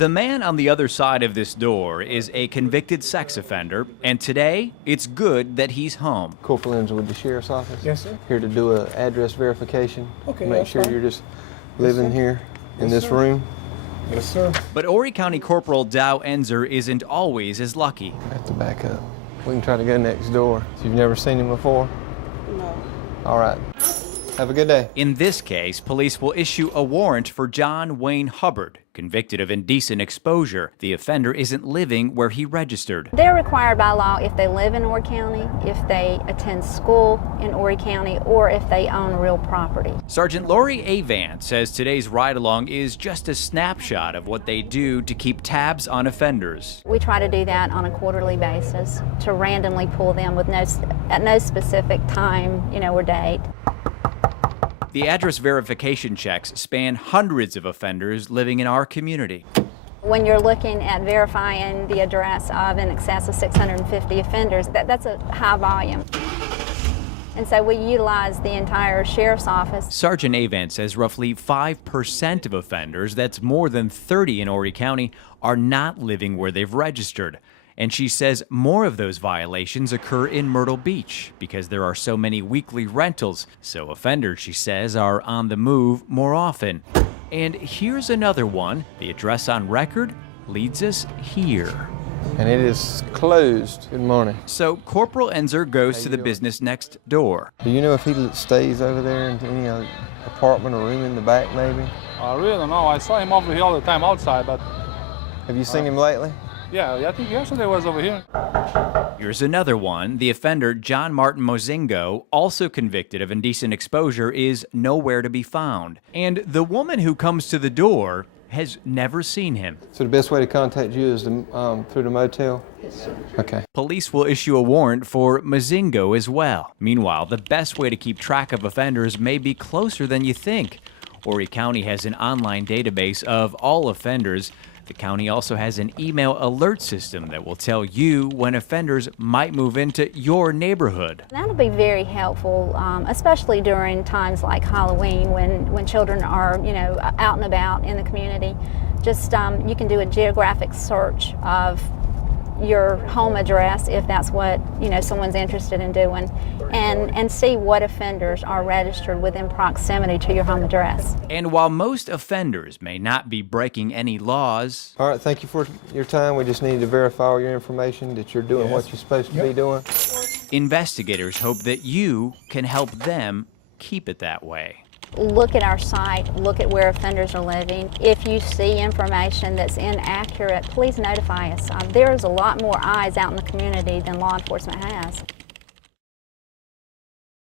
The man on the other side of this door is a convicted sex offender, and today it's good that he's home. Corporal Enzer with the Sheriff's Office. Yes, sir. Here to do an address verification. Okay, Make that's sure fine. you're just living here in Yes, this sir. room. Yes, sir. But Horry County Corporal Dow Enzer isn't always as lucky. I have to back up. We can try to go next door. So you've never seen him before? No. All right. Have a good day. In this case, police will issue a warrant for John Wayne Hubbard, convicted of indecent exposure. The offender isn't living where he registered. They're required by law if they live in Horry County, if they attend school in Horry County, or if they own real property. Sergeant Lori A. Vance says today's ride-along is just a snapshot of what they do to keep tabs on offenders. We try to do that on a quarterly basis to randomly pull them with at no specific time, or date. The address verification checks span hundreds of offenders living in our community. When you're looking at verifying the address of in excess of 650 offenders, that's a high volume. And so we utilize the entire Sheriff's Office. Sergeant Avance says roughly 5% of offenders, that's more than 30 in Horry County, are not living where they've registered. And she says more of those violations occur in Myrtle Beach because there are so many weekly rentals. So offenders, she says, are on the move more often. And here's another one. The address on record leads us here. And it is closed. Good morning. So Corporal Enzer goes to the business next door. Do you know if he stays over there in any apartment or room in the back, maybe? I really don't know. I saw him over here all the time outside, but Have you seen him lately? yeah, I think yesterday was over here. Here's another one. The offender, John Martin Mozingo, also convicted of indecent exposure, is nowhere to be found. And the woman who comes to the door has never seen him. So the best way to contact you is through the motel? Yes, sir. Okay. Police will issue a warrant for Mozingo as well. Meanwhile, the best way to keep track of offenders may be closer than you think. Horry County has an online database of all offenders. The county also has an email alert system that will tell you when offenders might move into your neighborhood. That'll be very helpful, especially during times like Halloween when children are, out and about in the community. Just you can do a geographic search of your home address if that's what someone's interested in doing, and see what offenders are registered within proximity to your home address. And while most offenders may not be breaking any laws, All right, thank you for your time. We just needed to verify all your information that you're doing what you're supposed to be doing. investigators hope that you can help them keep it that way. Look at our site, look at where offenders are living. If you see information that's inaccurate, please notify us. There's a lot more eyes out in the community than law enforcement has.